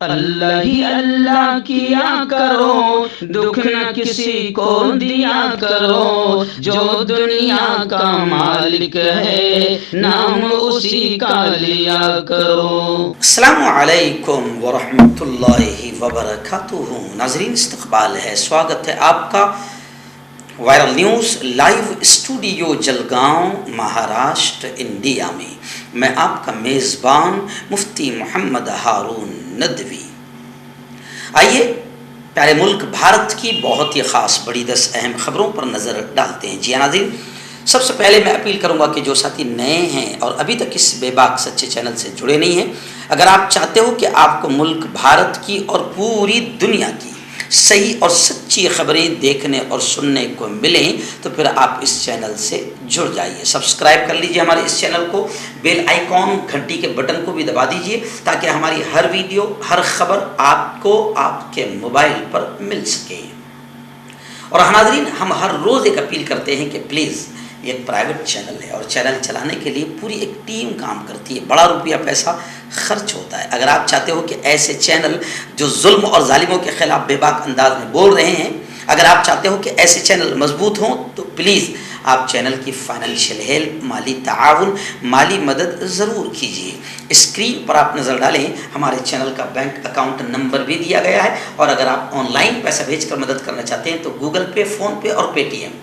اللہ ہی اللہ کیا کرو، دکھ نہ کسی کو دیا کرو، جو دنیا کا مالک ہے نام اسی کا لیا کرو۔ السلام علیکم ورحمۃ اللہ وبرکاتہ۔ ناظرین، استقبال ہے، سواگت ہے آپ کا viral news live studio Jalgaon, Maharashtra, India میں۔ میں آپ کا میزبان مفتی محمد ہارون ندوی۔ آئیے پیارے ملک بھارت کی بہت ہی خاص بڑی 10 اہم خبروں پر نظر ڈالتے ہیں۔ جی ناظرین، سب سے پہلے میں اپیل کروں گا کہ جو ساتھی نئے ہیں اور ابھی تک اس بے باک سچے چینل سے جڑے نہیں ہیں، اگر آپ چاہتے ہو کہ آپ کو ملک بھارت کی اور پوری دنیا کی صحیح اور سچی خبریں دیکھنے اور سننے کو ملیں تو پھر آپ اس چینل سے جڑ جائیے۔ سبسکرائب کر لیجئے ہمارے اس چینل کو، بیل آئیکن گھنٹی کے بٹن کو بھی دبا دیجئے تاکہ ہماری ہر ویڈیو، ہر خبر آپ کو آپ کے موبائل پر مل سکے۔ اور ناظرین، ہم ہر روز ایک اپیل کرتے ہیں کہ پلیز، یہ ایک پرائیویٹ چینل ہے اور چینل چلانے کے لیے پوری ایک ٹیم کام کرتی ہے، بڑا روپیہ پیسہ خرچ ہوتا ہے۔ اگر آپ چاہتے ہو کہ ایسے چینل جو ظلم اور ظالموں کے خلاف بے باک انداز میں بول رہے ہیں، اگر آپ چاہتے ہو کہ ایسے چینل مضبوط ہوں تو پلیز آپ چینل کی فائنینشیل ہیلپ، مالی تعاون، مالی مدد ضرور کیجیے۔ اسکرین پر آپ نظر ڈالیں، ہمارے چینل کا بینک اکاؤنٹ نمبر بھی دیا گیا ہے، اور اگر آپ آن لائن پیسہ بھیج کر مدد کرنا چاہتے ہیں تو گوگل پے، فون پے اور پے ٹی ایم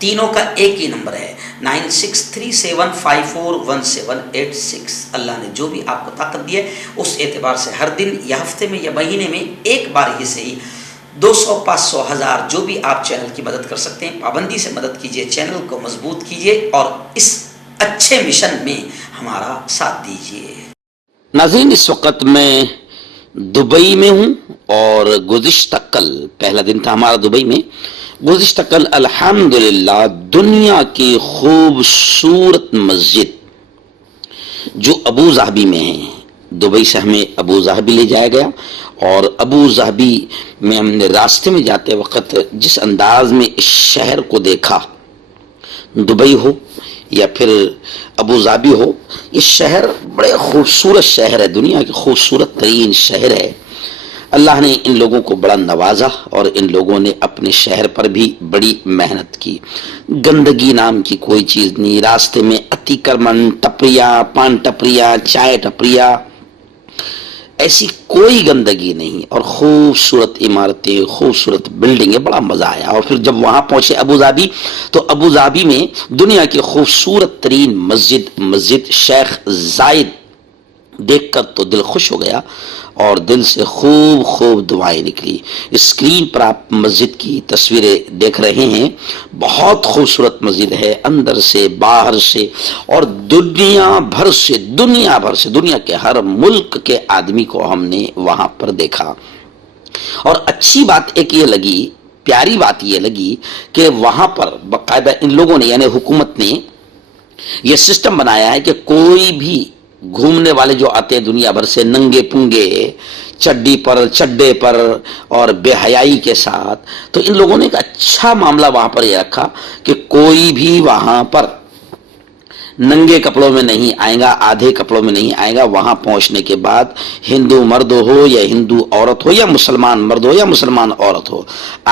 تینوں کا ایک ہی نمبر ہے، 9637541786۔ اللہ نے جو بھی آپ کو طاقت دی ہے اس اعتبار سے ہر دن یا ہفتے میں یا مہینے میں ایک بار ہی صحیح 200، 500، 1000 جو بھی آپ چینل کی مدد کر سکتے ہیں، پابندی سے مدد کیجیے، چینل کو مضبوط کیجیے اور اس اچھے مشن میں ہمارا ساتھ دیجیے۔ ناظرین، اس وقت میں دبئی میں ہوں اور گزشتہ کل پہلا دن تھا ہمارا دبئی میں۔ گزشتہ کل الحمدللہ دنیا کی خوبصورت مسجد جو ابو ظہبی میں ہے، دبئی سے ہمیں ابو ظہبی لے جایا گیا، اور ابو ظہبی میں ہم نے راستے میں جاتے وقت جس انداز میں اس شہر کو دیکھا، دبئی ہو یا پھر ابو ظہبی ہو، یہ شہر بڑے خوبصورت شہر ہے، دنیا کی خوبصورت ترین شہر ہے۔ اللہ نے ان لوگوں کو بڑا نوازا اور ان لوگوں نے اپنے شہر پر بھی بڑی محنت کی۔ گندگی نام کی کوئی چیز نہیں، راستے میں اتی کرمن، ٹپریاں، پان ٹپریاں، چائے ٹپریاں، ایسی کوئی گندگی نہیں، اور خوبصورت عمارتیں، خوبصورت بلڈنگیں، بڑا مزہ آیا۔ اور پھر جب وہاں پہنچے ابو ظہبی تو ابو ظہبی میں دنیا کی خوبصورت ترین مسجد شیخ زائد دیکھ کر تو دل خوش ہو گیا اور دل سے خوب دعائیں نکلی۔ اسکرین پر آپ مسجد کی تصویریں دیکھ رہے ہیں، بہت خوبصورت مسجد ہے، اندر سے باہر سے، اور دنیا بھر سے دنیا کے ہر ملک کے آدمی کو ہم نے وہاں پر دیکھا۔ اور اچھی بات ایک یہ لگی، پیاری بات یہ لگی کہ وہاں پر باقاعدہ ان لوگوں نے، یعنی حکومت نے یہ سسٹم بنایا ہے کہ کوئی بھی گھومنے والے جو آتے ہیں دنیا بھر سے، ننگے پنگے، چڈے پر اور بے حیائی کے ساتھ، تو ان لوگوں نے ایک اچھا معاملہ وہاں پر یہ رکھا کہ کوئی بھی وہاں پر ننگے کپڑوں میں نہیں آئے گا، آدھے کپڑوں میں نہیں آئے گا۔ وہاں پہنچنے کے بعد ہندو مرد ہو یا ہندو عورت ہو یا مسلمان مرد ہو یا مسلمان عورت ہو،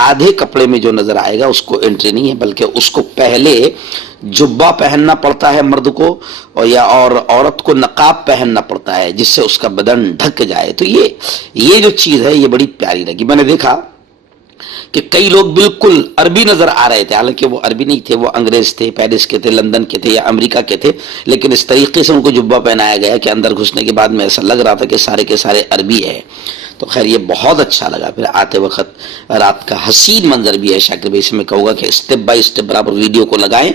آدھے کپڑے میں جو نظر آئے گا اس کو انٹری نہیں ہے، بلکہ اس کو پہلے جبہ پہننا پڑتا ہے مرد کو، اور عورت کو نقاب پہننا پڑتا ہے جس سے اس کا بدن ڈھک جائے۔ تو یہ جو چیز ہے یہ بڑی پیاری لگی۔ میں نے دیکھا کہ کئی لوگ بالکل عربی نظر آ رہے تھے، حالانکہ وہ عربی نہیں تھے، وہ انگریز تھے، پیرس کے تھے، لندن کے تھے یا امریکہ کے تھے، لیکن اس طریقے سے ان کو جبہ پہنایا گیا کہ اندر گھسنے کے بعد میں ایسا لگ رہا تھا کہ سارے کے سارے عربی ہے۔ تو خیر یہ بہت اچھا لگا۔ پھر آتے وقت رات کا حسین منظر بھی ہے، شاکر بھائی سے میں کہوں گا کہ اسٹیپ بائی اسٹیپ برابر ویڈیو کو لگائیں۔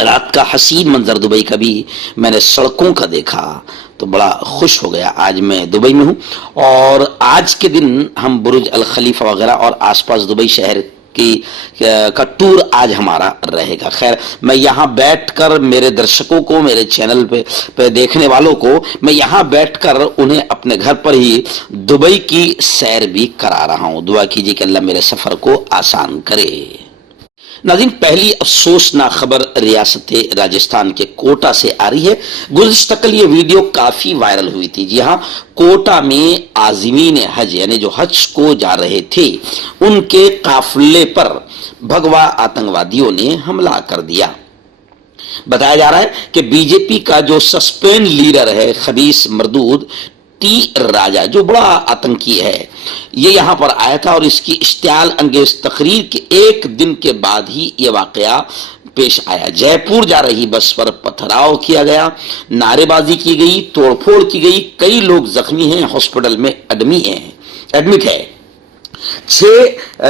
رات کا حسین منظر دبئی کا بھی میں نے سڑکوں کا دیکھا تو بڑا خوش ہو گیا۔ آج میں دبئی میں ہوں اور آج کے دن ہم برج الخلیفہ وغیرہ اور آس پاس دبئی شہر کا ٹور آج ہمارا رہے گا۔ خیر میں یہاں بیٹھ کر میرے درشکوں کو، میرے چینل پہ دیکھنے والوں کو، میں یہاں بیٹھ کر انہیں اپنے گھر پر ہی دبئی کی سیر بھی کرا رہا ہوں۔ دعا کیجیے کہ اللہ میرے سفر کو آسان کرے۔ नाज़रीन, पहली अफसोसनाक खबर रियासत राजस्थान के कोटा से आ रही है। गुज़िश्ता कल ये वीडियो काफी वायरल हुई थी। जी हाँ, कोटा में आज़मीन हज यानी जो हज को जा रहे थे उनके काफिले पर भगवा आतंकवादियों ने हमला कर दिया। बताया जा रहा है कि बीजेपी का जो सस्पेंड लीडर है खबीस मरदूद टी राजा, जो बड़ा आतंकी है, ये यहां पर आया था और इसकी इश्तियाल अंगेज तकरीर के एक दिन के बाद ही ये वाकया पेश आया। जयपुर जा रही बस पर पथराव किया गया, नारेबाजी की गई, तोड़फोड़ की गई, कई लोग जख्मी हैं, हॉस्पिटल में एडमिट है। 6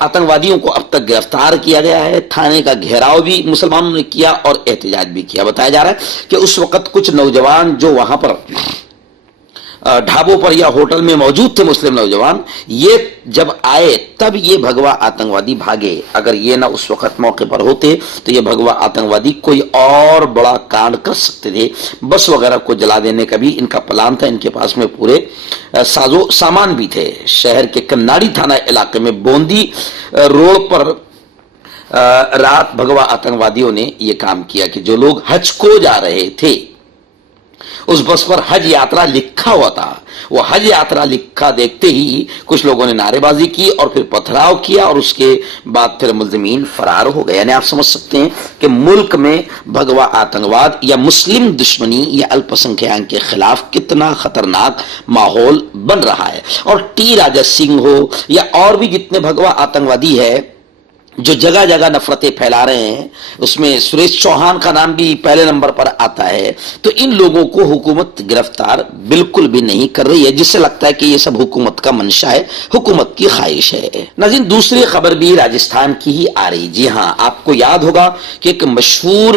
आतंकवादियों को अब तक गिरफ्तार किया गया है। थाने का घेराव भी मुसलमानों ने किया और एहतजाज भी किया। बताया जा रहा है कि उस वक्त कुछ नौजवान जो वहां पर ढाबों पर या होटल में मौजूद थे, मुस्लिम नौजवान, ये जब आए तब ये भगवा आतंकवादी भागे। अगर ये ना उस वक्त मौके पर होते तो ये भगवा आतंकवादी कोई और बड़ा कांड कर सकते थे। बस वगैरह को जला देने का भी इनका प्लान था। इनके पास में पूरे साजो सामान भी थे। शहर के कन्नाड़ी थाना इलाके में बोंदी रोड पर रात भगवा आतंकवादियों ने यह काम किया कि जो लोग हज को जा रहे थे उस बस पर हज यात्रा लिखा हुआ था। वो हज यात्रा लिखा देखते ही कुछ लोगों ने नारेबाजी की और फिर पथराव किया और उसके बाद फिर मुल्ज़िमीन फरार हो गए। यानी आप समझ सकते हैं कि मुल्क में भगवा आतंकवाद या मुस्लिम दुश्मनी या अल्पसंख्यक के खिलाफ कितना खतरनाक माहौल बन रहा है। और टी राजा सिंह हो या और भी जितने भगवा आतंकवादी है जो जगह जगह नफरतें फैला रहे हैं, उसमें सुरेश चौहान का नाम भी पहले नंबर पर आता है। तो इन लोगों को हुकूमत गिरफ्तार बिल्कुल भी नहीं कर रही है, जिससे लगता है कि ये सब हुकूमत का मंशा है, हुकूमत की ख्वाहिश है। नाज़रीन, दूसरी खबर भी राजस्थान की ही आ रही। जी हाँ, आपको याद होगा कि एक मशहूर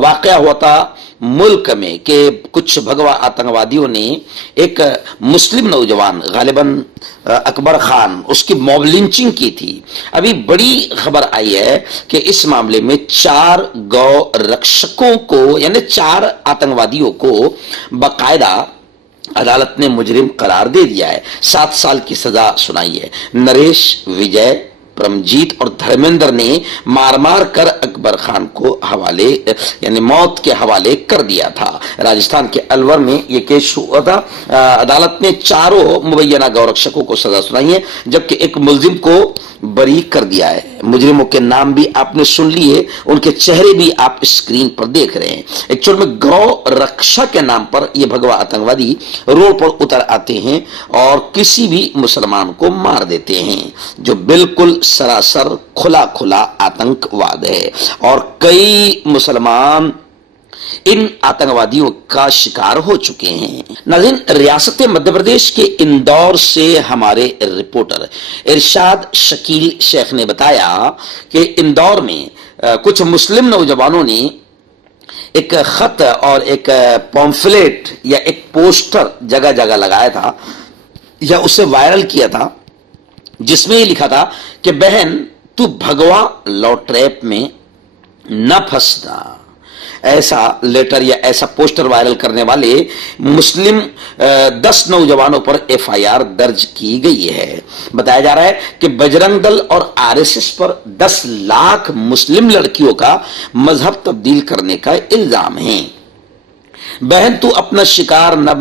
वाकया हुआ था मुल्क में कि कुछ भगवा आतंकवादियों ने एक मुस्लिम नौजवान गालिबन अकबर खान, उसकी मॉब लिंचिंग की थी। अभी बड़ी खबर आई है कि इस मामले में 4 गौ रक्षकों को यानी 4 आतंकवादियों को बाकायदा अदालत ने मुजरिम करार दे दिया है। 7 साल की सजा सुनाई है। नरेश, विजय, परमजीत और धर्मेंद्र ने मार मार कर अकबर खान को हवाले यानी मौत के हवाले कर दिया था। राजस्थान के अलवर में यह केस हुआ था। अदालत ने चारों मुबैना गौरक्षकों को सजा सुनाई है, जबकि एक मुलजिम को बरी कर दिया है। मुजरिमों के नाम भी आपने सुन लिए, उनके चेहरे भी आप स्क्रीन पर देख रहे हैं। एक्चुअल में गौ रक्षा के नाम पर यह भगवा आतंकवादी रोड पर उतर आते हैं और किसी भी मुसलमान को मार देते हैं, जो बिल्कुल सरासर खुला खुला आतंकवाद है। और कई मुसलमान इन आतंकवादियों का शिकार हो चुके हैं। नाज़रीन, रियासत मध्य प्रदेश के इंदौर से हमारे रिपोर्टर इरशाद शकील शेख ने बताया कि इंदौर में कुछ मुस्लिम नौजवानों ने एक खत और एक पॉम्फलेट या एक पोस्टर जगह जगह लगाया था या उसे वायरल किया था, जिसमें ये लिखा था कि बहन तू भगवा लव ट्रैप में न फंसना। ऐसा लेटर या ऐसा पोस्टर वायरल करने वाले मुस्लिम 10 नौजवानों पर एफआईआर दर्ज की गई है। बताया जा रहा है कि बजरंग दल और आरएसएस पर 10 लाख मुस्लिम लड़कियों का मजहब तब्दील करने का इल्जाम है। बहन तू अपना शिकार न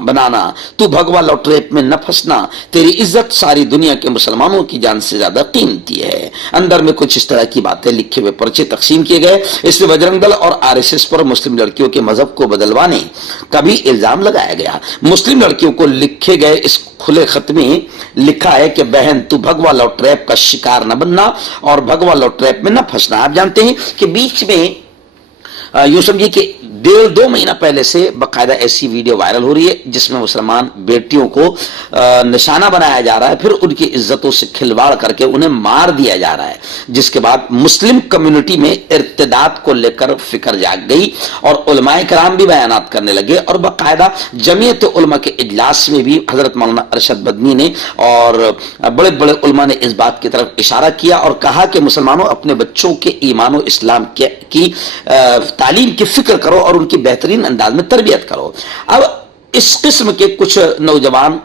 बनाना, तू भगवा लव ट्रैप में न फंसना, तेरी इज्जत सारी दुनिया के मुसलमानों की जान से ज्यादा कीमती है। अंदर में कुछ इस तरह की बातें लिखे हुए पर्चे तकसीम किए गए। इसमें बजरंग दल और आरएसएस पर मुस्लिम लड़कियों के मजहब को बदलवाने का भी इल्जाम लगाया गया। मुस्लिम लड़कियों को लिखे गए इस खुले खत में लिखा है कि बहन तू भगवा लव ट्रैप का शिकार न बनना और भगवा लव ट्रैप में न फंसना। आप जानते हैं कि बीच में यूं समझिए कि 1.5-2 महीना पहले से बाकायदा ऐसी वीडियो वायरल हो रही है जिसमें मुसलमान बेटियों को निशाना बनाया जा रहा है, फिर उनकी इज्जतों से खिलवाड़ करके उन्हें मार दिया जा रहा है, जिसके बाद मुस्लिम कम्युनिटी में इर्तिदाद को लेकर फिक्र जाग गई और उलमाए कराम भी बयानात करने लगे। और बाकायदा जमीयत उलमा के इजलास में भी हजरत मौलाना अरशद बदनी ने और बड़े बड़े उलमा ने इस बात की तरफ इशारा किया और कहा कि मुसलमानों अपने बच्चों के ईमान और इस्लाम की तालीम की फिक्र करो और उनकी बेहतरीन अंदाज में तरबियत करो। अब इस किस्म के कुछ नौजवान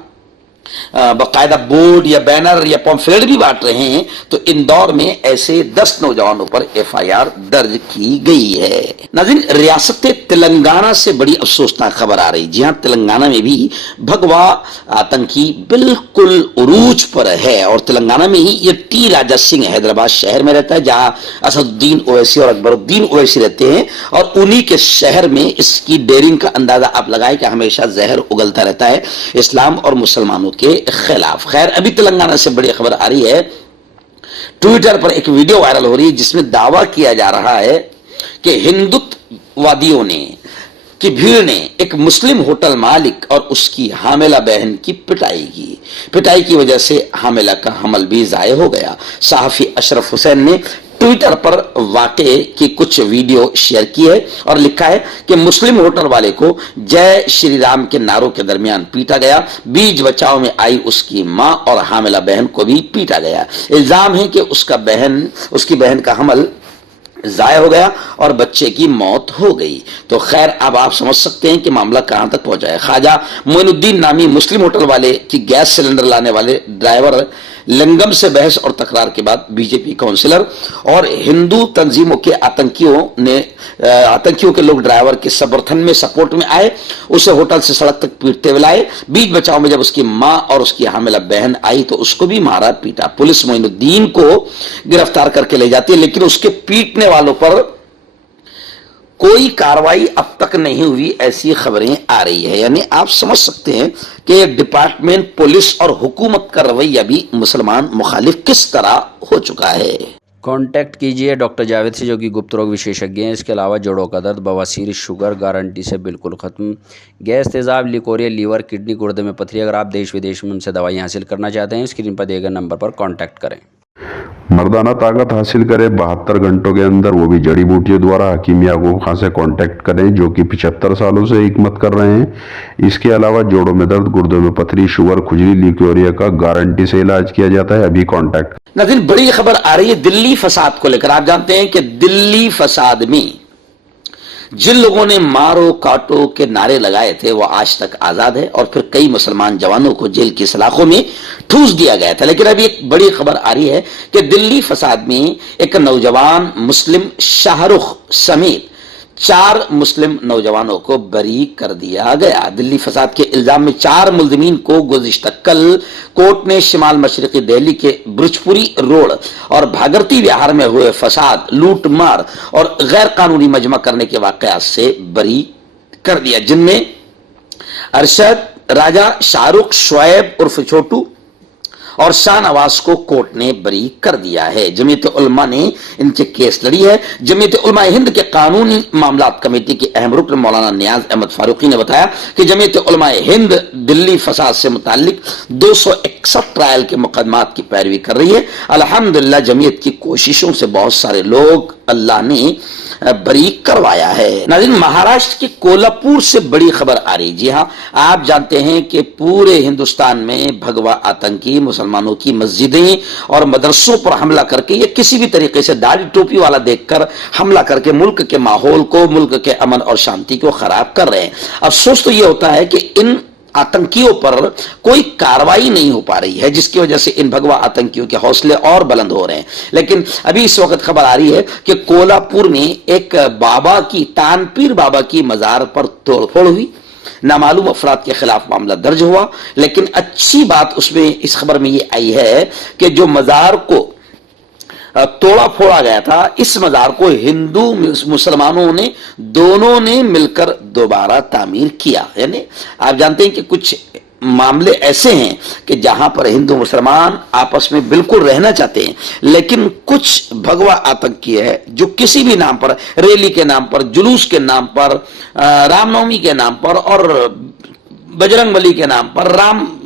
باقاعدہ بورڈ یا بینر یا پمفلیٹ بھی بانٹ رہے ہیں، تو اندور میں ایسے 10 نوجوانوں پر FIR درج کی گئی ہے۔ ناظرین، ریاست تلنگانہ سے بڑی افسوسناک خبر آ رہی۔ جی ہاں، تلنگانہ میں بھی بھگوا آتنکی بالکل عروج پر ہے، اور تلنگانہ میں ہی یہ ٹی راجا سنگھ حیدرآباد شہر میں رہتا ہے، جہاں اسد الدین اویسی اور اکبر الدین اویسی رہتے ہیں، اور انہی کے شہر میں اس کی ڈیرنگ کا اندازہ آپ لگائیں کہ ہمیشہ زہر اگلتا رہتا ہے اسلام اور مسلمانوں کے خلاف۔ خیر، ابھی تلنگانہ سے بڑی خبر آ رہی ہے، ٹویٹر پر ایک ویڈیو وائرل ہو رہی ہے جس میں دعویٰ کیا جا رہا ہے کہ ہندوتوادیوں نے کی بھیڑ نے ایک مسلم ہوٹل مالک اور اس کی حاملہ بہن کی پٹائی کی وجہ سے حاملہ کا حمل بھی ضائع ہو گیا۔ صحافی اشرف حسین نے ٹویٹر پر واقعے کی کچھ ویڈیو شیئر کی ہے اور لکھا ہے کہ مسلم ہوٹل والے کو جے شری رام کے نعروں کے درمیان پیٹا گیا، بیچ بچاؤ میں آئی اس کی ماں اور حاملہ بہن کو بھی پیٹا گیا۔ الزام ہے کہ اس کی بہن کا حمل ضائع ہو گیا اور بچے کی موت ہو گئی۔ تو خیر، اب آپ سمجھ سکتے ہیں کہ معاملہ کہاں تک پہنچا ہے۔ خواجہ معین الدین نامی مسلم ہوٹل والے کی گیس سلنڈر لانے والے ڈرائیور لنگم سے بحث اور تکرار کے بعد BJP کونسلر اور ہندو تنظیموں کے آتنکیوں کے لوگ ڈرائیور کے سمرتھن میں سپورٹ میں آئے، اسے ہوٹل سے سڑک تک پیٹتے ہوئے لائے۔ بیچ بچاؤ میں جب اس کی ماں اور اس کی حاملہ بہن آئی تو اس کو بھی مارا پیٹا۔ پولیس معین الدین کو گرفتار کر کے لے جاتی ہے، لیکن اس کے پیٹنے والوں پر کوئی کاروائی اب تک نہیں ہوئی، ایسی خبریں آ رہی ہے۔ یعنی آپ سمجھ سکتے ہیں کہ ڈپارٹمنٹ پولیس اور حکومت کا رویہ بھی مسلمان مخالف کس طرح ہو چکا ہے۔ کانٹیکٹ کیجئے ڈاکٹر جاوید سے، جو کہ گپت روگ وشیشجঞ ہیں۔ اس کے علاوہ جوڑوں کا درد، بواسیر، شوگر گارنٹی سے بالکل ختم، گیس، تیزاب، لیکوریا، لیور، کڈنی، گردے میں پتھری۔ اگر آپ دیش ودیش میں ان سے دوائیں حاصل کرنا چاہتے ہیں، اسکرین پر دیے گئے نمبر پر کانٹیکٹ کریں۔ مردانہ طاقت حاصل کرے 72 گھنٹوں کے اندر، وہ بھی جڑی بوٹیوں دوارا، حکیم یعقوب خان سے کانٹیکٹ کریں، جو کہ 75 سالوں سے حکمت کر رہے ہیں۔ اس کے علاوہ جوڑوں میں درد، گردوں میں پتھری، شوگر، کھجلی، لیکوریا کا گارنٹی سے علاج کیا جاتا ہے۔ ابھی کانٹیکٹ۔ ناظرین، بڑی خبر آ رہی ہے دلی فساد کو لے کر۔ آپ جانتے ہیں کہ دلی فساد میں جن لوگوں نے مارو کاٹو کے نعرے لگائے تھے وہ آج تک آزاد ہے، اور پھر کئی مسلمان جوانوں کو جیل کی سلاخوں میں ٹھوس دیا گیا تھا۔ لیکن ابھی ایک بڑی خبر آ رہی ہے کہ دلی فساد میں ایک نوجوان مسلم شاہ رخ سمیت 4 مسلم نوجوانوں کو بری کر دیا گیا۔ دلی فساد کے الزام میں 4 ملزمین کو گزشتہ کل کورٹ نے شمال مشرقی دہلی کے برج پوری روڈ اور بھاگرتی وہار میں ہوئے فساد، لوٹ مار اور غیر قانونی مجمع کرنے کے واقعات سے بری کر دیا، جن میں ارشد راجہ، شاہ رخ، شعیب عرف چھوٹو اور شاہ نواز کو کورٹ نے بری کر دیا ہے۔ جمعیت علماء نے ان کے کیس لڑی ہے۔ جمعیت علماء ہند کے قانونی معاملات کمیٹی کے اہم رکن مولانا نیاز احمد فاروقی نے بتایا کہ جمعیت علماء ہند دلی فساد سے متعلق 261 ٹرائل کے مقدمات کی پیروی کر رہی ہے۔ الحمدللہ جمعیت کی کوششوں سے بہت سارے لوگ اللہ نے بری کروایا ہے۔ ناظرین، مہاراشٹر کے کولاپور سے بڑی خبر آ رہی۔ جی ہاں، آپ جانتے ہیں کہ پورے ہندوستان میں بھگوا آتنکی مسلمانوں کی مسجدیں اور مدرسوں پر حملہ کر کے، یا کسی بھی طریقے سے داڑھی ٹوپی والا دیکھ کر حملہ کر کے ملک کے ماحول کو، ملک کے امن اور شانتی کو خراب کر رہے ہیں۔ افسوس تو یہ ہوتا ہے کہ ان آتنکیوں پر کوئی کاروائی نہیں ہو پا رہی ہے، جس کی وجہ سے ان بھگوا آتنکیوں کے حوصلے اور بلند ہو رہے ہیں۔ لیکن ابھی اس وقت خبر آ رہی ہے کہ کولاپور میں ایک بابا کی، تانپیر بابا کی مزار پر توڑ پھوڑ ہوئی، نامعلوم افراد کے خلاف معاملہ درج ہوا۔ لیکن اچھی بات اس خبر میں یہ آئی ہے کہ جو مزار کو توڑا پھوڑا گیا تھا، اس مزار کو ہندو مسلمانوں نے دونوں نے مل کر دوبارہ تعمیر کیا۔ یعنی آپ جانتے ہیں کہ کچھ معاملے ایسے ہیں کہ جہاں پر ہندو مسلمان آپس میں بالکل رہنا چاہتے ہیں، لیکن کچھ بھگوا آتنکی ہے جو کسی بھی نام پر، ریلی کے نام پر، جلوس کے نام پر، رام نومی کے نام پر اور بجرنگ بلی کے نام پر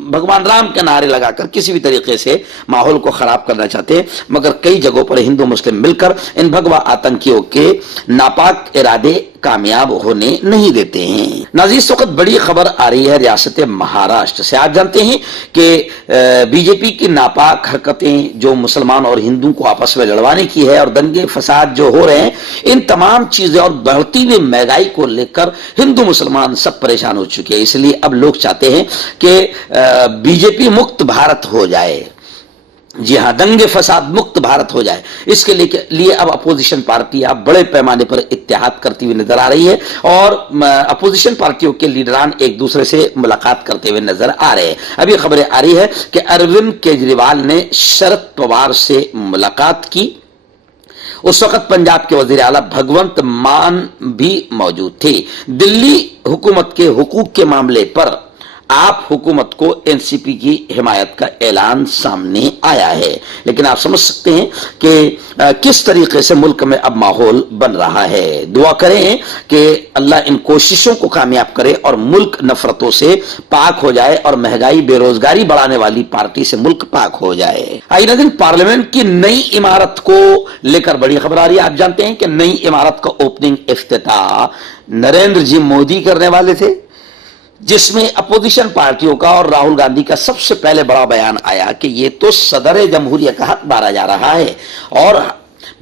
بھگوان رام کے نعرے لگا کر کسی بھی طریقے سے ماحول کو خراب کرنا چاہتے ہیں۔ مگر کئی جگہوں پر ہندو مسلم مل کر ان بھگوا آتنکیوں کے ناپاک ارادے कामयाब होने नहीं देते हैं। नाज़रीन, इस वक्त बड़ी खबर आ रही है रियासत महाराष्ट्र से। आप जानते हैं कि बीजेपी की नापाक हरकतें जो मुसलमान और हिंदू को आपस में लड़वाने की है और दंगे फसाद जो हो रहे हैं, इन तमाम चीजें और बढ़ती हुई महंगाई को लेकर हिंदू मुसलमान सब परेशान हो चुके हैं। इसलिए अब लोग चाहते हैं कि बीजेपी मुक्त भारत हो जाए। जी हाँ, दंगे फसाद मुक्त भारत हो जाए। इसके लिए अब अपोजिशन पार्टियां बड़े पैमाने पर इत्तेहाद करती हुई नजर आ रही है और अपोजिशन पार्टियों के लीडरान एक दूसरे से मुलाकात करते हुए नजर आ रहे हैं। अभी खबरें आ रही है कि अरविंद केजरीवाल ने शरद पवार से मुलाकात की। उस वक्त पंजाब के वजीर आला भगवंत मान भी मौजूद थे। दिल्ली हुकूमत के हुकूक के मामले पर आप हुकूमत को एनसीपी की हिमायत का ऐलान सामने आया है, लेकिन आप समझ सकते हैं कि किस तरीके से मुल्क में अब माहौल बन रहा है। दुआ करें कि अल्लाह इन कोशिशों को कामयाब करे और मुल्क नफरतों से पाक हो जाए और महंगाई बेरोजगारी बढ़ाने वाली पार्टी से मुल्क पाक हो जाए। आइए दिन पार्लियामेंट की नई इमारत को लेकर बड़ी खबर आ रही है। आप जानते हैं कि नई इमारत का ओपनिंग इफ्तिताह नरेंद्र जी मोदी करने वाले थे, जिसमें अपोजिशन पार्टियों का और राहुल गांधी का सबसे पहले बड़ा बयान आया कि ये तो सदर जमहूरिया का हक मारा जा रहा है और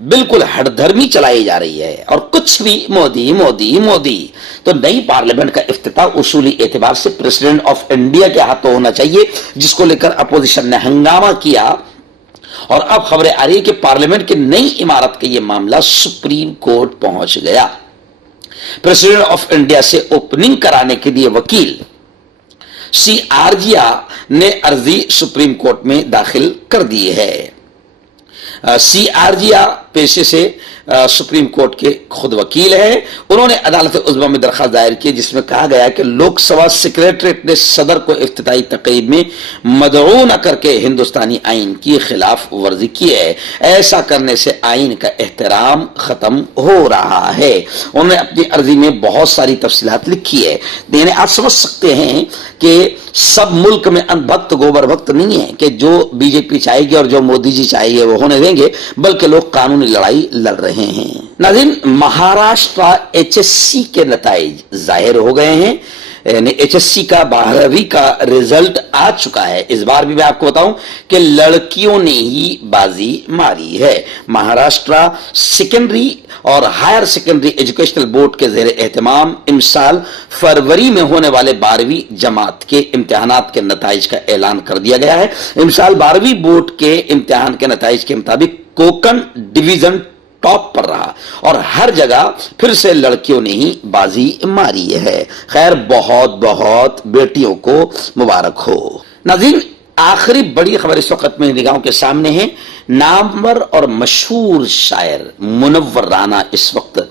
बिल्कुल हठधर्मी चलाई जा रही है और कुछ भी मोदी मोदी मोदी। तो नई पार्लियामेंट का इफ्तिताह उसूली एतबार से प्रेसिडेंट ऑफ इंडिया के हाथों होना चाहिए, जिसको लेकर अपोजिशन ने हंगामा किया। और अब खबरें आ रही है कि पार्लियामेंट की नई इमारत का यह मामला सुप्रीम कोर्ट पहुंच गया। प्रेसिडेंट ऑफ इंडिया से ओपनिंग कराने के लिए वकील सी आरजिया ने अर्जी सुप्रीम कोर्ट में दाखिल कर दी है। सी आरजिया पेशे से सुप्रीम कोर्ट के खुद वकील हैं। उन्होंने अदालत उज़्मा में दरखास्त दायर की, जिसमें कहा गया कि लोकसभा सेक्रेटरीट ने सदर को इफ्तिताई तक़रीब में मदऊ न करके हिंदुस्तानी आइन की खिलाफ वर्जी की है। ऐसा करने से आइन का एहतराम खत्म हो रहा है। उन्होंने अपनी अर्जी में बहुत सारी तफसीलात लिखी है। यानी आप समझ सकते हैं कि सब मुल्क में अंधभक्त गोबर भक्त नहीं है कि जो बीजेपी चाहेगी और जो मोदी जी चाहेंगे वो होने देंगे, बल्कि लोग कानूनी लड़ाई लड़ रहे हैं। नाज़रीन, महाराष्ट्र एचएससी के नताइज जाहिर हो गए हैं। एचएससी का 12वीं का रिजल्ट आ चुका है। इस बार भी मैं आपको बताऊं कि लड़कियों ने ही बाजी मारी है। महाराष्ट्र सेकेंडरी और हायर सेकेंडरी एजुकेशनल बोर्ड के ज़ेरे एहतमाम इस साल फरवरी में होने वाले 12वीं जमात के इम्तिहानात के नताइज का ऐलान कर दिया गया है। इस साल 12वीं बोर्ड के इम्तिहान के नताइज के मुताबिक कोंकण डिवीजन टॉप पर रहा और हर जगह फिर से लड़कियों ने ही बाजी मारी है। खैर, बहुत बहुत बेटियों को मुबारक हो। नाज़रीन, आखिरी बड़ी खबर इस वक्त मेरी निगाहों के सामने है। नामवर और मशहूर शायर मुनव्वर राना इस वक्त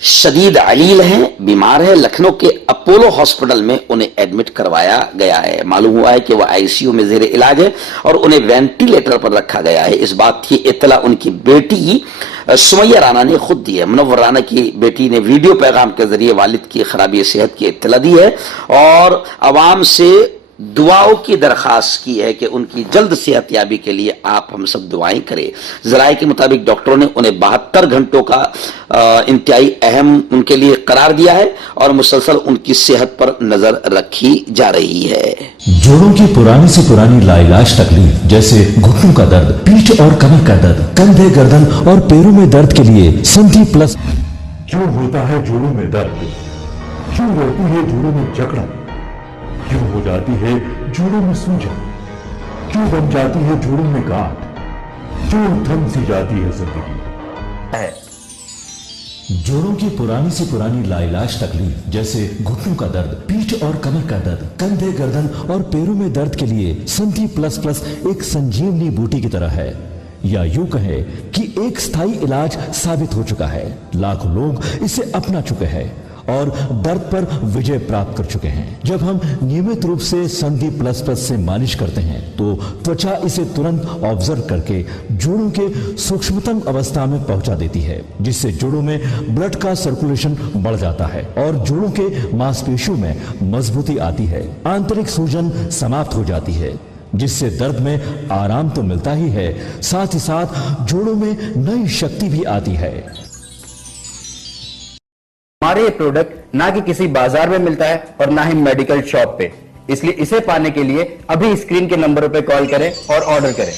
शदीद अलील है, बीमार है। लखनऊ के अपोलो हॉस्पिटल में उन्हें एडमिट करवाया गया है। मालूम हुआ है कि वह आईसीयू में जेर इलाज है और उन्हें वेंटिलेटर पर रखा गया है। इस बात की इत्तला उनकी बेटी सुमैया राना ने खुद दी है। मुनव्वर राना की बेटी ने वीडियो पैगाम के जरिए वालिद की खराबी सेहत की इत्तला दी है और आवाम से दुआओं की दरखास्त की है कि उनकी जल्द सेहतयाबी के लिए आप हम सब दुआएं करें। ज़राए के मुताबिक डॉक्टरों ने उन्हें 72 घंटों का इंतहाई अहम उनके लिए करार दिया है और मुसलसल उनकी सेहत पर नजर रखी जा रही है। जोड़ों की पुरानी से पुरानी लाइलाज तकलीफ जैसे घुटनों का दर्द, पीठ और कमर का दर्द, कंधे, गर्दन और पैरों में दर्द के लिए संधि प्लस। क्यों होता है जोड़ों में दर्द? क्यों रहती है जोड़ों में जकड़न? क्यों हो जाती है जोड़ों में सूजन? क्यों बन जाती है जोड़ों में गांठ? क्यों थम सी जाती है जिंदगी? जोड़ों की पुरानी से पुरानी लाइलाज तकलीफ जैसे घुटनों का दर्द, पीठ और कमर का दर्द, कंधे, गर्दन और पैरों में दर्द के लिए संधि प्लस प्लस एक संजीवनी बूटी की तरह है, या यूं कहे कि एक स्थायी इलाज साबित हो चुका है। लाखों लोग इसे अपना चुके हैं और दर्द पर विजय प्राप्त कर चुके हैं। जब हम नियमित रूप से संधि प्लस प्लस से मालिश करते हैं तो त्वचा इसे तुरंत ऑब्जर्व करके जोड़ों के सूक्ष्मतम अवस्था में पहुंचा देती है, जिससे जोड़ों में ब्लड का सर्कुलेशन बढ़ जाता है और जोड़ों के मांसपेशियों में मजबूती आती है। आंतरिक सूजन समाप्त हो जाती है, जिससे दर्द में आराम तो मिलता ही है, साथ ही साथ जोड़ों में नई शक्ति भी आती है। ہمارے یہ پروڈکٹ نہ کہ کسی بازار میں ملتا ہے اور نہ ہی میڈیکل شاپ پہ، اس لیے اسے پانے کے لیے ابھی اسکرین کے نمبروں پہ کال کریں اور آرڈر کریں۔